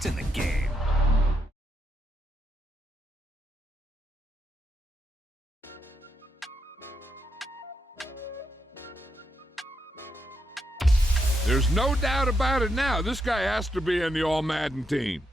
It's in the game. There's no doubt about it now. This guy has to be in the All-Madden team.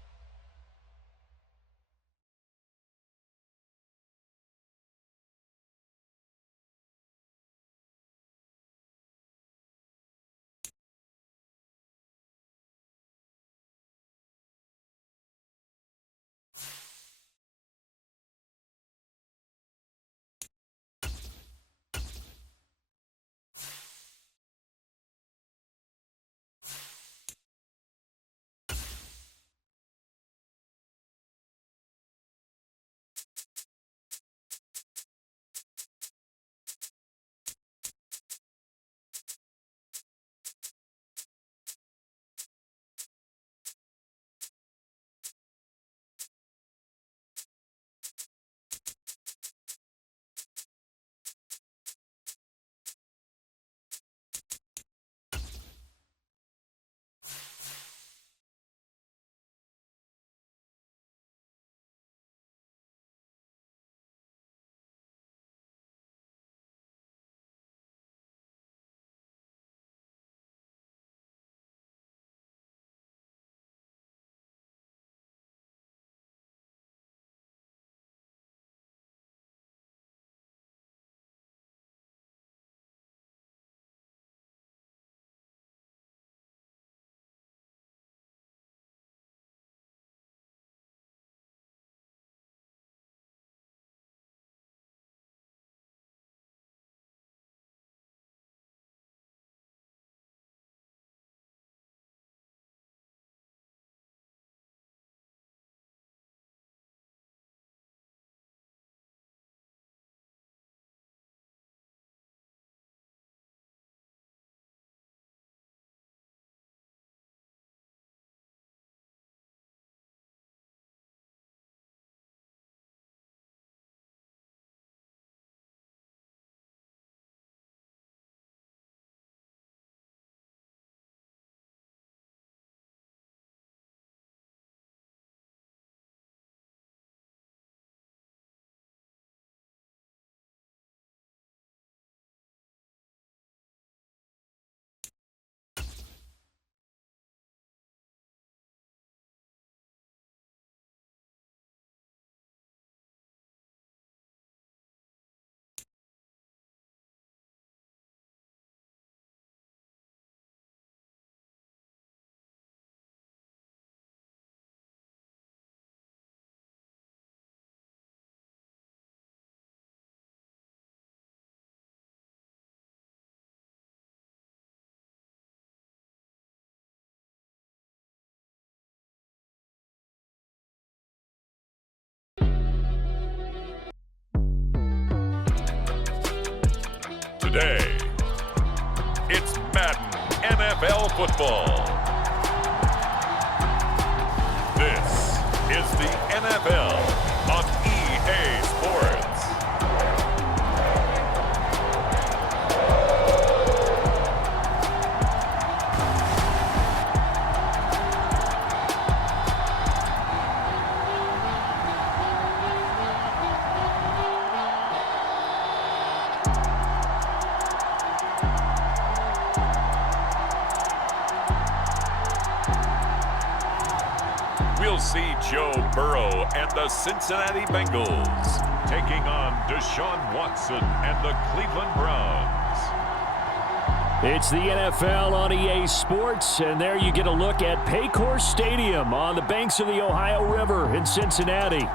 Today, it's Madden NFL football. This is the NFL on EA Sports. We'll see Joe Burrow and the Cincinnati Bengals taking on Deshaun Watson and the Cleveland Browns. It's the NFL on EA Sports, and there you get a look at Paycor Stadium on the banks of the Ohio River in Cincinnati.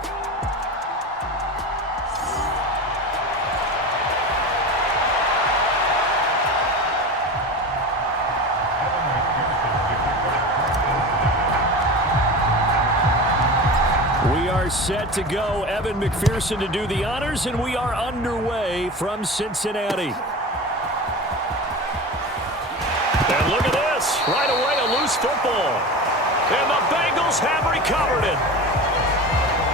Set to go. Evan McPherson to do the honors, and we are underway from Cincinnati. And look at this. Right away, a loose football. And the Bengals have recovered it.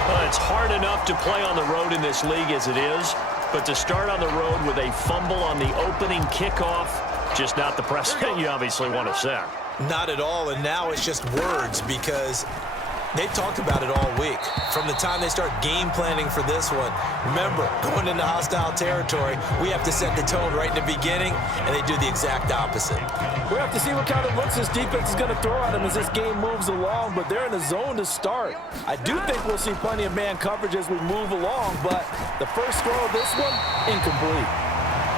Well, it's hard enough to play on the road in this league as it is, but to start on the road with a fumble on the opening kickoff, just not the precedent you obviously want to set. Not at all, and now it's just words because They talked about it all week. From the time they start game planning for this one, remember, going into hostile territory, we have to set the tone right in the beginning, and they do the exact opposite. We'll have to see what kind of looks this defense is going to throw at them as this game moves along, but they're in the zone to start. I do think we'll see plenty of man coverage as we move along, but the first throw of this one, incomplete.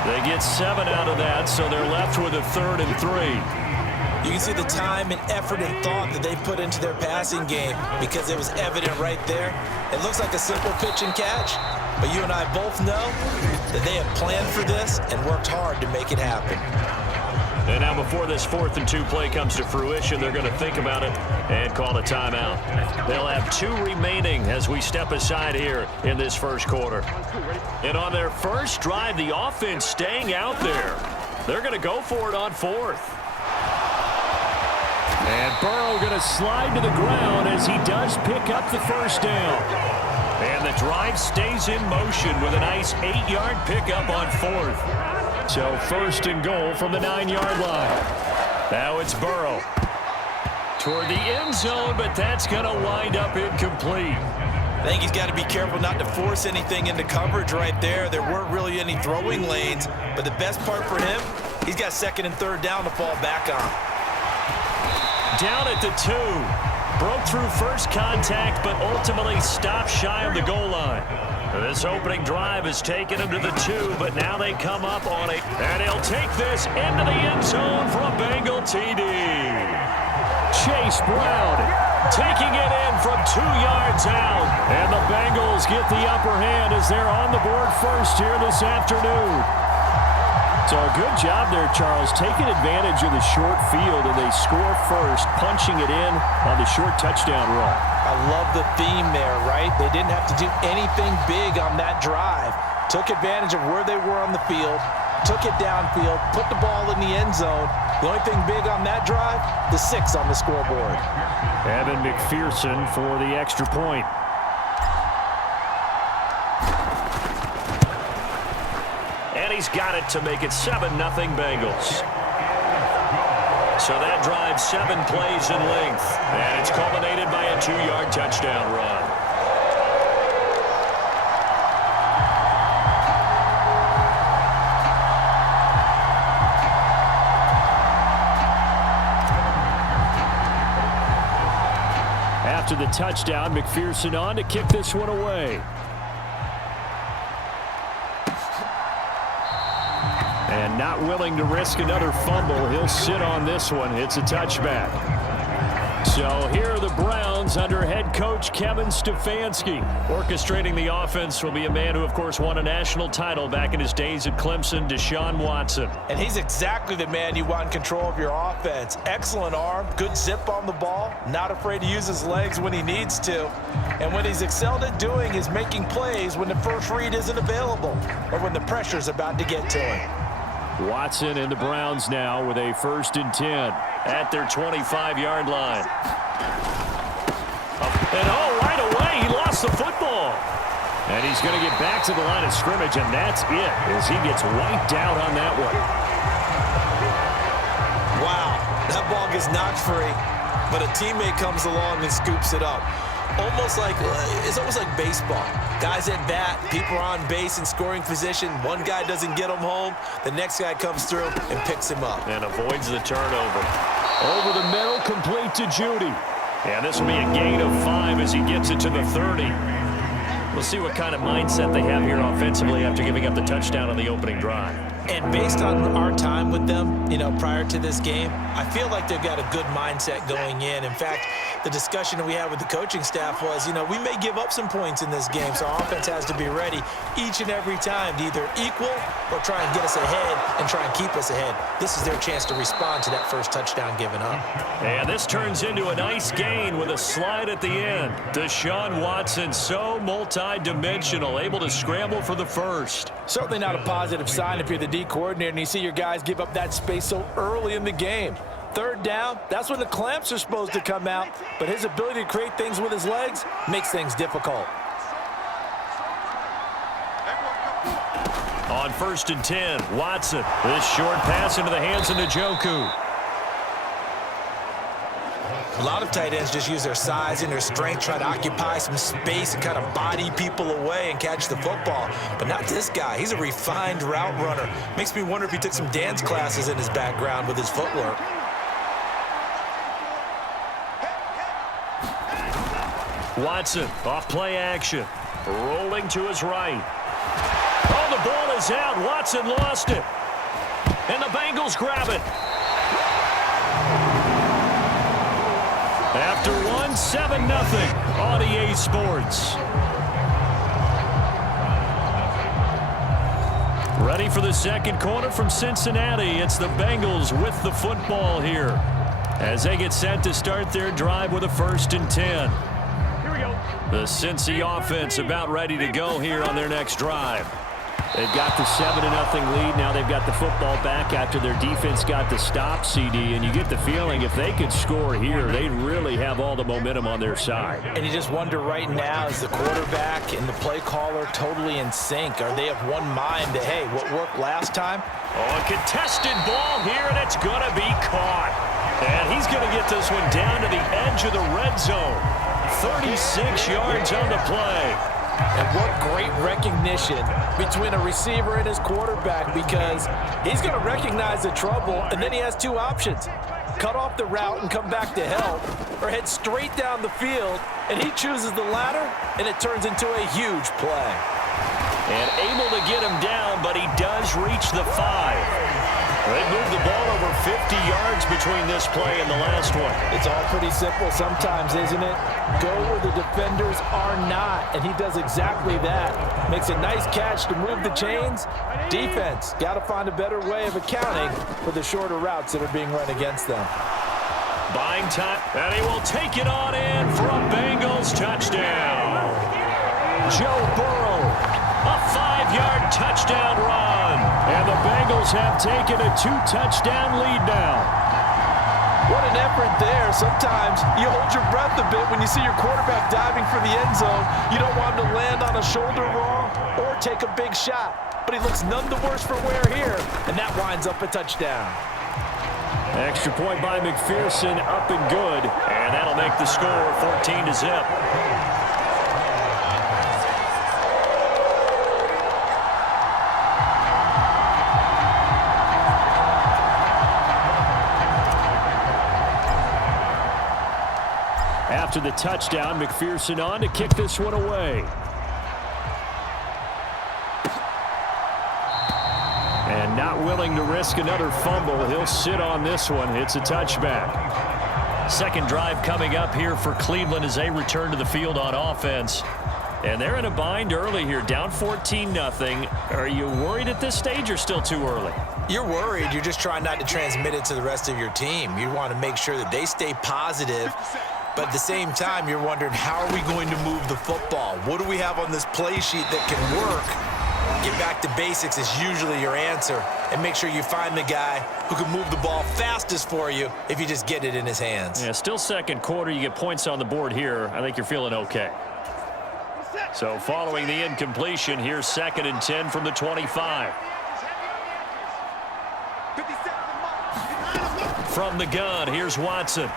They get 7 out of that, so they're left with a 3rd and 3. You can see the time and effort and thought that they put into their passing game because it was evident right there. It looks like a simple pitch and catch, but you and I both know that they have planned for this and worked hard to make it happen. And now before this 4th and 2 play comes to fruition, they're going to think about it and call a timeout. They'll have 2 remaining as we step aside here in this first quarter. And on their first drive, the offense staying out there. They're going to go for it on 4th. And Burrow going to slide to the ground as he does pick up the first down. And the drive stays in motion with a nice 8-yard pickup on 4th. So 1st and goal from the 9-yard line. Now it's Burrow toward the end zone, but that's going to wind up incomplete. I think he's got to be careful not to force anything into coverage right there. There weren't really any throwing lanes, but the best part for him, he's got 2nd and 3rd down to fall back on. Down at the 2. Broke through first contact, but ultimately stopped shy of the goal line. This opening drive has taken him to the 2, but now they come up on it. And he'll take this into the end zone for a Bengal TD. Chase Brown taking it in from 2 yards out. And the Bengals get the upper hand as they're on the board first here this afternoon. So a good job there, Charles, taking advantage of the short field, and they score first, punching it in on the short touchdown run. I love the theme there, right? They didn't have to do anything big on that drive. Took advantage of where they were on the field, took it downfield, put the ball in the end zone. The only thing big on that drive, the 6 on the scoreboard. Evan McPherson for the extra point. He's got it to make it 7-0 Bengals. So that drive 7 plays in length, and it's culminated by a 2-yard touchdown run. After the touchdown, McPherson on to kick this one away. And not willing to risk another fumble. He'll sit on this one. It's a touchback. So here are the Browns under head coach Kevin Stefanski. Orchestrating the offense will be a man who, of course, won a national title back in his days at Clemson, Deshaun Watson. And he's exactly the man you want in control of your offense. Excellent arm, good zip on the ball, not afraid to use his legs when he needs to. And what he's excelled at doing is making plays when the first read isn't available or when the pressure's about to get to him. Watson and the Browns now with a 1st and 10 at their 25-yard line. And right away, he lost the football. And he's going to get back to the line of scrimmage, and that's it as he gets wiped out on that one. Wow, that ball gets knocked free, but a teammate comes along and scoops it up. It's almost like baseball. Guys at bat, people are on base in scoring position. One guy doesn't get him home. The next guy comes through and picks him up. And avoids the turnover. Over the middle, complete to Judy. And this will be a gain of 5 as he gets it to the 30. We'll see what kind of mindset they have here offensively after giving up the touchdown on the opening drive. And based on our time with them, prior to this game, I feel like they've got a good mindset going in. In fact, the discussion that we had with the coaching staff was, we may give up some points in this game, so our offense has to be ready each and every time to either equal or try and get us ahead and try and keep us ahead. This is their chance to respond to that first touchdown given up. And this turns into a nice gain with a slide at the end. Deshaun Watson, so multi-dimensional, able to scramble for the first. Certainly not a positive sign if you're the D coordinator and you see your guys give up that space so early in the game. 3rd down, that's when the clamps are supposed to come out, but his ability to create things with his legs makes things difficult. On 1st and 10, Watson. This short pass into the hands of Njoku. A lot of tight ends just use their size and their strength, try to occupy some space and kind of body people away and catch the football. But not this guy. He's a refined route runner. Makes me wonder if he took some dance classes in his background with his footwork. Watson, off play action. Rolling to his right. Oh, the ball is out. Watson lost it. And the Bengals grab it. After one, 7-0 on EA Sports. Ready for the second quarter from Cincinnati. It's the Bengals with the football here as they get set to start their drive with a 1st and 10. The Cincy offense about ready to go here on their next drive. They've got the 7-0 lead. Now they've got the football back after their defense got the stop, CD. And you get the feeling if they could score here, they'd really have all the momentum on their side. And you just wonder right now, is the quarterback and the play caller totally in sync? Are they of one mind that, hey, what worked last time? Oh, a contested ball here, and it's going to be caught. And he's going to get this one down to the edge of the red zone. 36 yards on the play. And what great recognition between a receiver and his quarterback, because he's going to recognize the trouble, and then he has two options. Cut off the route and come back to help, or head straight down the field, and he chooses the latter, and it turns into a huge play. And able to get him down, but he does reach the 5. They moved the ball over 50 yards between this play and the last one. It's all pretty simple sometimes, isn't it? Go where the defenders are not, and he does exactly that. Makes a nice catch to move the chains. Defense, got to find a better way of accounting for the shorter routes that are being run against them. Buying time, and he will take it on in for a Bengals touchdown. Joe Burrow, a 5-yard touchdown run. And the Bengals have taken a 2-touchdown lead now. What an effort there. Sometimes you hold your breath a bit when you see your quarterback diving for the end zone. You don't want him to land on a shoulder wrong or take a big shot. But he looks none the worse for wear here, and that winds up a touchdown. Extra point by McPherson, up and good. And that'll make the score 14-0. After the touchdown, McPherson on to kick this one away. And not willing to risk another fumble. He'll sit on this one. It's a touchback. Second drive coming up here for Cleveland as they return to the field on offense. And they're in a bind early here, down 14-0. Are you worried at this stage or still too early? You're worried. You're just trying not to transmit it to the rest of your team. You want to make sure that they stay positive. But at the same time, you're wondering, how are we going to move the football? What do we have on this play sheet that can work? Get back to basics is usually your answer. And make sure you find the guy who can move the ball fastest for you if you just get it in his hands. Yeah, still second quarter. You get points on the board here. I think you're feeling okay. So following the incompletion, here's 2nd and 10 from the 25. From the gun, here's Watson.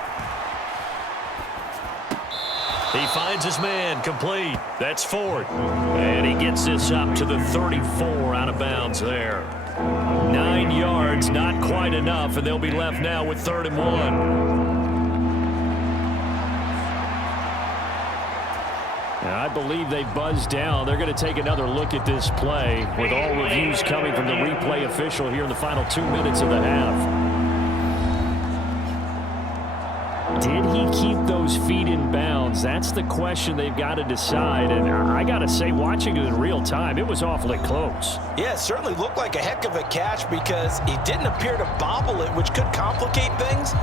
He finds his man, complete. That's Ford. And he gets this up to the 34, out of bounds there. 9 yards, not quite enough, and they'll be left now with 3rd and 1. Now, I believe they buzzed down. They're going to take another look at this play with all reviews coming from the replay official here in the final 2 minutes of the half. Did he keep those feet in bounds? That's the question they've got to decide. And I got to say, watching it in real time, it was awfully close. Yeah, it certainly looked like a heck of a catch because he didn't appear to bobble it, which could complicate things.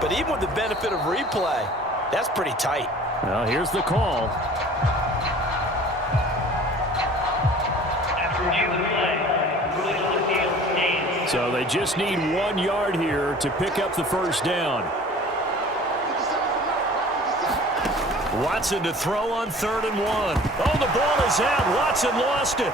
But even with the benefit of replay, that's pretty tight. Well, here's the call. So they just need 1 yard here to pick up the first down. Watson to throw on 3rd and 1. Oh, the ball is out. Watson lost it.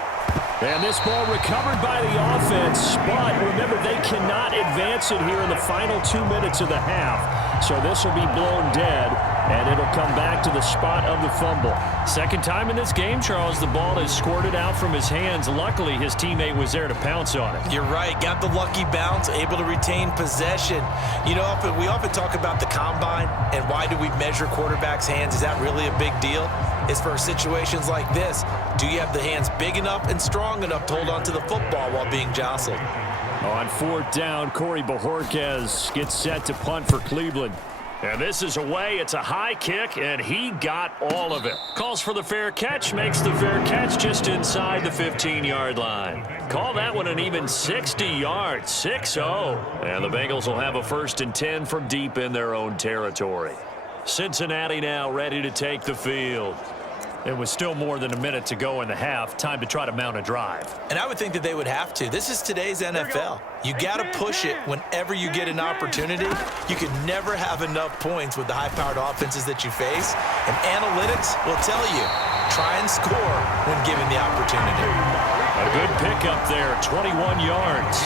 And this ball recovered by the offense, but remember, they cannot advance it here in the final 2 minutes of the half. So this will be blown dead, and it'll come back to the spot of the fumble. Second time in this game, Charles, the ball is squirted out from his hands. Luckily, his teammate was there to pounce on it. You're right. Got the lucky bounce, able to retain possession. You know, we often talk about the combine and why do we measure quarterbacks' hands. Is that really a big deal? It's for situations like this. Do you have the hands big enough and strong enough to hold on to the football while being jostled? On fourth down, Corey Bojorquez gets set to punt for Cleveland. And this is away. It's a high kick, and he got all of it. Calls for the fair catch, makes the fair catch just inside the 15-yard line. Call that one an even 60 yards, 6-0. And the Bengals will have a 1st and 10 from deep in their own territory. Cincinnati now ready to take the field. It was still more than a minute to go in the half. Time to try to mount a drive. And I would think that they would have to. This is today's NFL. You got to push it whenever you get an opportunity. You can never have enough points with the high-powered offenses that you face. And analytics will tell you, try and score when given the opportunity. A good pickup there, 21 yards.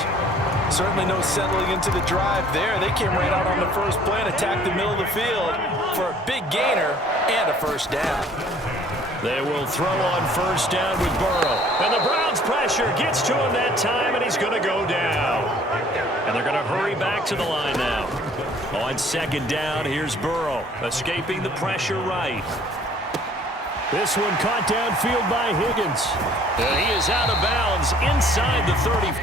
Certainly no settling into the drive there. They came right out on the first play and attacked the middle of the field for a big gainer and a first down. They will throw on first down with Burrow. And the Browns' pressure gets to him that time, and he's going to go down. And they're going to hurry back to the line now. On second down, here's Burrow, escaping the pressure right. This one caught downfield by Higgins. And he is out of bounds inside the 30.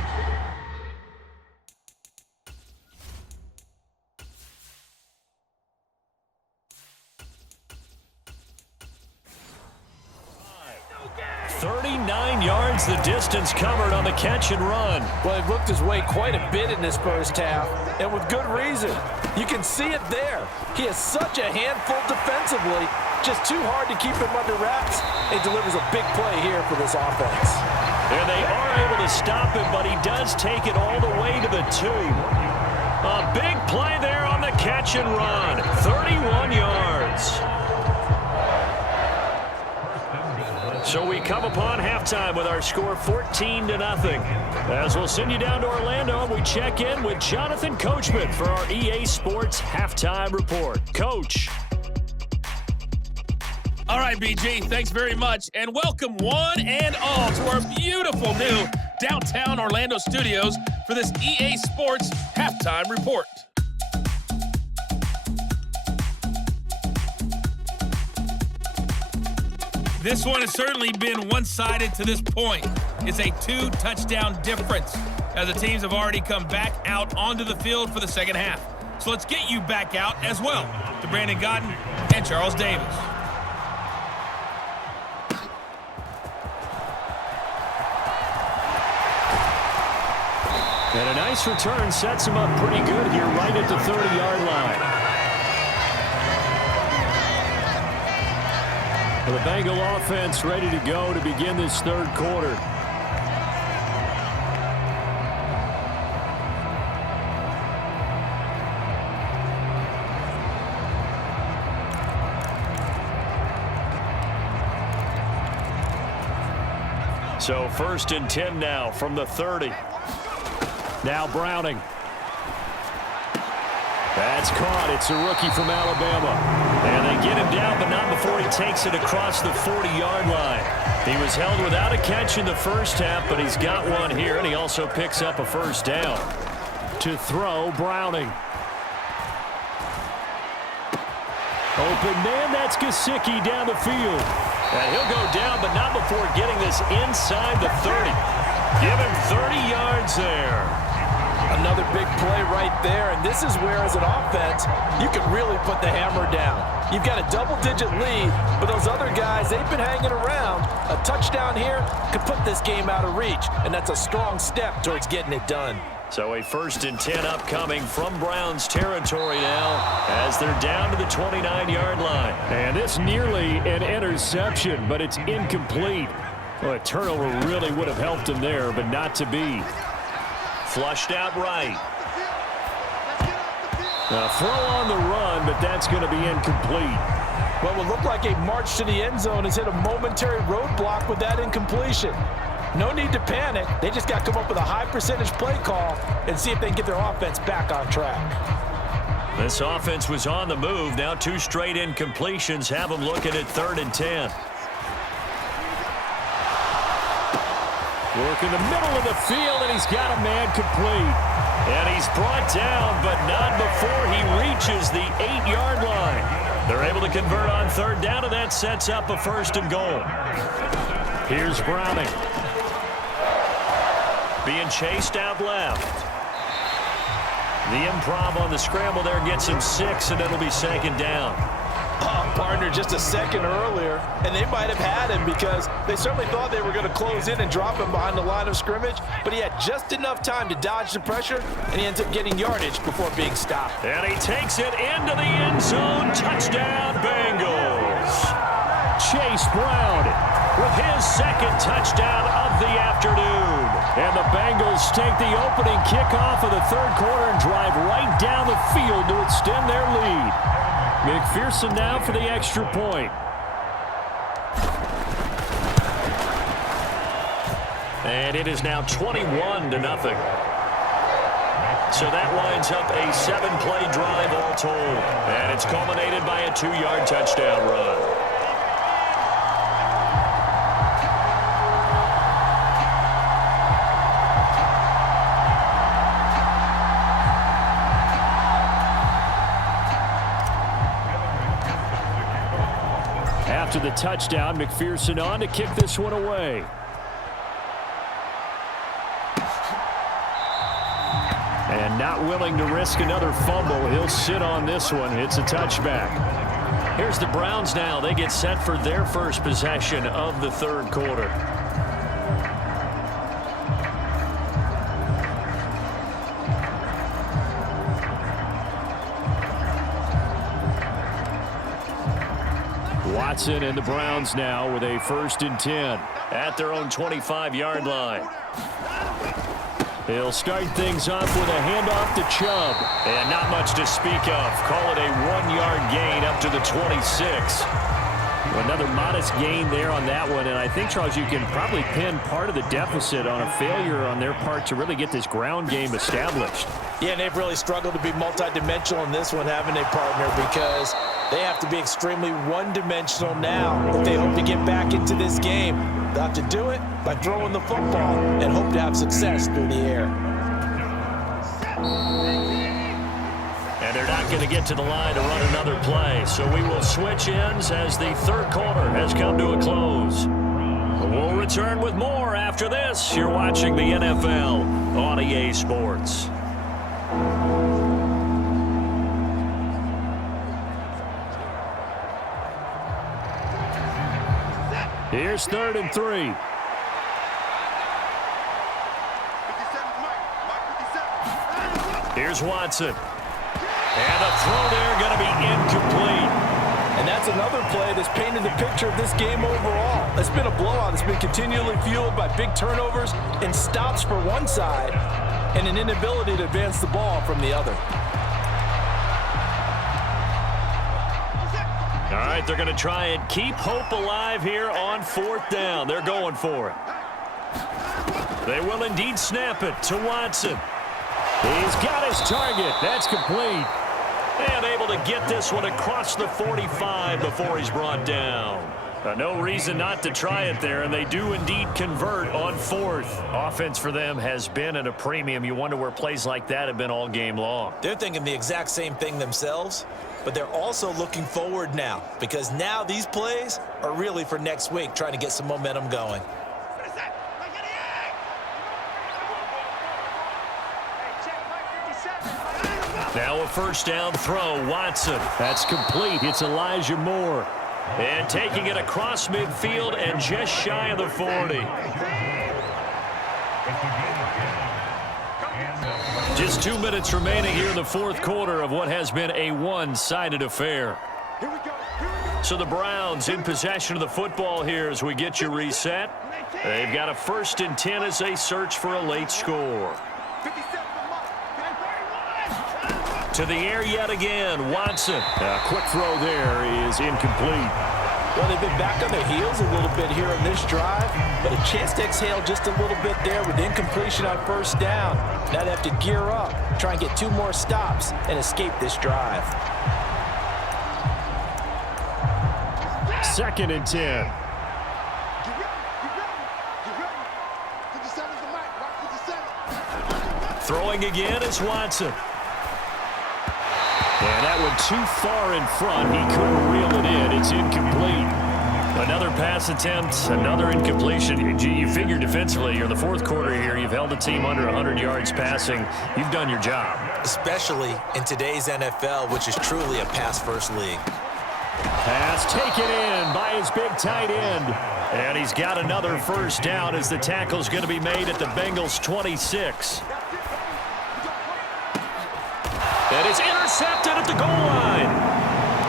The distance covered on the catch and run. Well, he looked his way quite a bit in this first half, and with good reason. You can see it there. He has such a handful defensively, just too hard to keep him under wraps. He delivers a big play here for this offense. And they are able to stop him, but he does take it all the way to the 2. A big play there on the catch and run. 31 yards. So we come upon halftime with our score 14-0. As we'll send you down to Orlando, we check in with Jonathan Coachman for our EA Sports Halftime Report. Coach. All right, BG, thanks very much. And welcome one and all to our beautiful new downtown Orlando studios for this EA Sports Halftime Report. This one has certainly been one-sided to this point. It's a 2-touchdown difference as the teams have already come back out onto the field for the second half. So let's get you back out as well to Brandon Godden and Charles Davis. And a nice return sets him up pretty good here right at the 30-yard line. The Bengal offense ready to go to begin this third quarter. So 1st and 10 now from the 30. Now Browning. That's caught. It's a rookie from Alabama. And they get him down, but not before he takes it across the 40-yard line. He was held without a catch in the first half, but he's got one here, and he also picks up a first down. To throw, Browning. Open man, that's Gesicki down the field. And he'll go down, but not before getting this inside the 30. Give him 30 yards there. Another big play right there, and this is where, as an offense, you can really put the hammer down. You've got a double-digit lead, but those other guys, they've been hanging around. A touchdown here could put this game out of reach, and that's a strong step towards getting it done. So a 1st and 10 upcoming from Browns territory now as they're down to the 29-yard line. And it's nearly an interception, but it's incomplete. Well, a turnover really would have helped him there, but not to be. Flushed out right. A throw on the run, but that's going to be incomplete. What will look like a march to the end zone has hit a momentary roadblock with that incompletion. No need to panic. They just got to come up with a high percentage play call and see if they can get their offense back on track. This offense was on the move. Now 2 straight incompletions have them looking at 3rd and 10. Work in the middle of the field, and he's got a man complete. And he's brought down, but not before he reaches the 8-yard line. They're able to convert on 3rd down, and that sets up a 1st and goal. Here's Browning. Being chased out left. The improv on the scramble there gets him 6, and it'll be 2nd down. Partner just a second earlier, and they might have had him because they certainly thought they were going to close in and drop him behind the line of scrimmage, but he had just enough time to dodge the pressure, and he ends up getting yardage before being stopped. And he takes it into the end zone. Touchdown, Bengals. Chase Brown with his 2nd touchdown of the afternoon. And the Bengals take the opening kickoff of the 3rd quarter and drive right down the field to extend their lead. McPherson now for the extra point. And it is now 21-0. So that winds up a 7-play drive all told. And it's culminated by a 2-yard touchdown run. After the touchdown, McPherson on to kick this one away. And not willing to risk another fumble. He'll sit on this one. It's a touchback. Here's the Browns now. They get set for their first possession of the 3rd quarter. Watson and the Browns now with a 1st and 10 at their own 25-yard line. He'll start things off with a handoff to Chubb. And not much to speak of. Call it a 1-yard gain up to the 26. Another modest gain there on that one. And I think, Charles, you can probably pin part of the deficit on a failure on their part to really get this ground game established. Yeah, and they've really struggled to be multidimensional in this one, haven't they, partner? Because they have to be extremely one-dimensional now if they hope to get back into this game. They'll have to do it by throwing the football and hope to have success through the air. And they're not going to get to the line to run another play. So we will switch ends as the 3rd quarter has come to a close. We'll return with more after this. You're watching the NFL on EA Sports. Here's 3rd and 3. Here's Watson. And the throw there going to be incomplete. And that's another play that's painted the picture of this game overall. It's been a blowout. It's been continually fueled by big turnovers and stops for one side and an inability to advance the ball from the other. All right, they're going to try and keep hope alive here on 4th down. They're going for it. They will indeed snap it to Watson. He's got his target. That's complete. And able to get this one across the 45 before he's brought down. No reason not to try it there, and they do indeed convert on 4th. Offense for them has been at a premium. You wonder where plays like that have been all game long. They're thinking the exact same thing themselves, but they're also looking forward now because now these plays are really for next week, trying to get some momentum going. Now a 1st down throw, Watson. That's complete. It's Elijah Moore. And taking it across midfield and just shy of the 40. Just 2 minutes remaining here in the 4th quarter of what has been a one-sided affair. So the Browns in possession of the football here as we get you reset. They've got a 1st and 10 as they search for a late score. To the air yet again, Watson. A quick throw there is incomplete. Well, they've been back on their heels a little bit here on this drive, but a chance to exhale just a little bit there with incompletion on first down. Now they have to gear up, try and get 2 more stops, and escape this drive. 2nd and 10. Throwing again is Watson. And that one too far in front. He couldn't reel it in. It's incomplete. Another pass attempt, another incompletion. You figure defensively, you're in the 4th quarter here. You've held the team under 100 yards passing. You've done your job. Especially in today's NFL, which is truly a pass-first league. Pass taken in by his big tight end. And he's got another first down as the tackle's going to be made at the Bengals' 26. And it's intercepted at the goal line.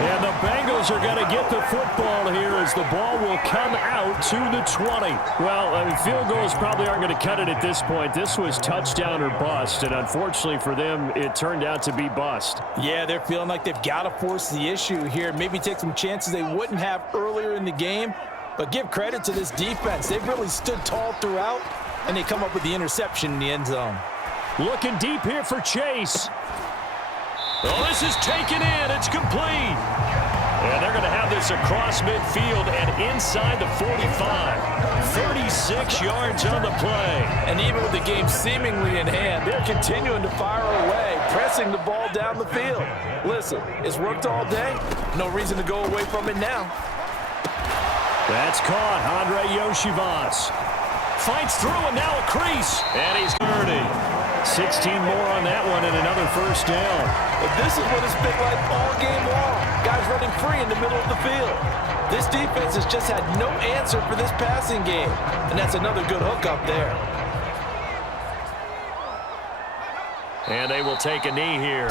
And the Bengals are going to get the football here as the ball will come out to the 20. Well, I mean, field goals probably aren't going to cut it at this point. This was touchdown or bust, and unfortunately for them, it turned out to be bust. Yeah, they're feeling like they've got to force the issue here. Maybe take some chances they wouldn't have earlier in the game. But give credit to this defense. They've really stood tall throughout, and they come up with the interception in the end zone. Looking deep here for Chase. Oh, this is taken in. It's complete. And they're going to have this across midfield and inside the 45. 36 yards on the play. And even with the game seemingly in hand, they're continuing to fire away, pressing the ball down the field. Listen, it's worked all day. No reason to go away from it now. That's caught. Andre Yoshivas fights through and now a crease. And he's 30. 16 more on that one and another first down. But this is what it's been like all game long. Guys running free in the middle of the field. This defense has just had no answer for this passing game. And that's another good hook up there. And they will take a knee here.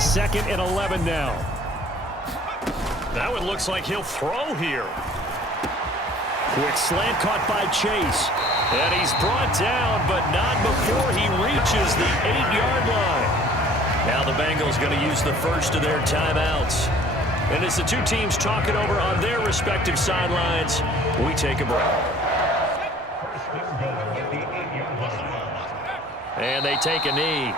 Second and 11 now. That one looks like he'll throw here. Quick slant caught by Chase. And he's brought down, but not before he reaches the 8-yard line. Now the Bengals going to use the first of their timeouts. And as the two teams talk it over on their respective sidelines, we take a break. And they take a knee.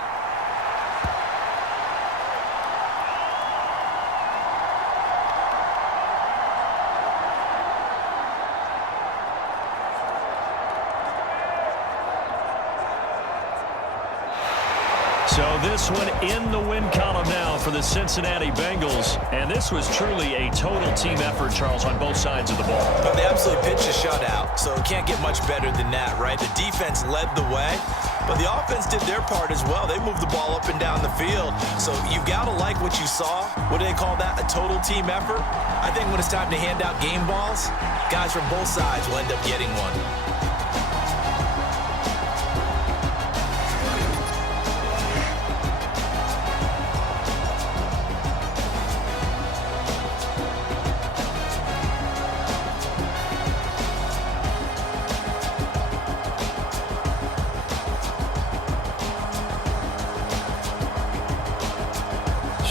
So this one in the win column now for the Cincinnati Bengals. And this was truly a total team effort, Charles, on both sides of the ball. But they absolutely pitched a shutout, so it can't get much better than that, right? The defense led the way, but the offense did their part as well. They moved the ball up and down the field. So you've got to like what you saw. What do they call that? A total team effort? I think when it's time to hand out game balls, guys from both sides will end up getting one.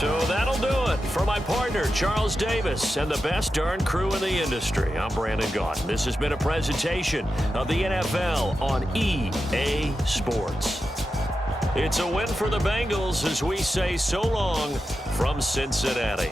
So that'll do it for my partner, Charles Davis, and the best darn crew in the industry. I'm Brandon Gaudin. This has been a presentation of the NFL on EA Sports. It's a win for the Bengals as we say so long from Cincinnati.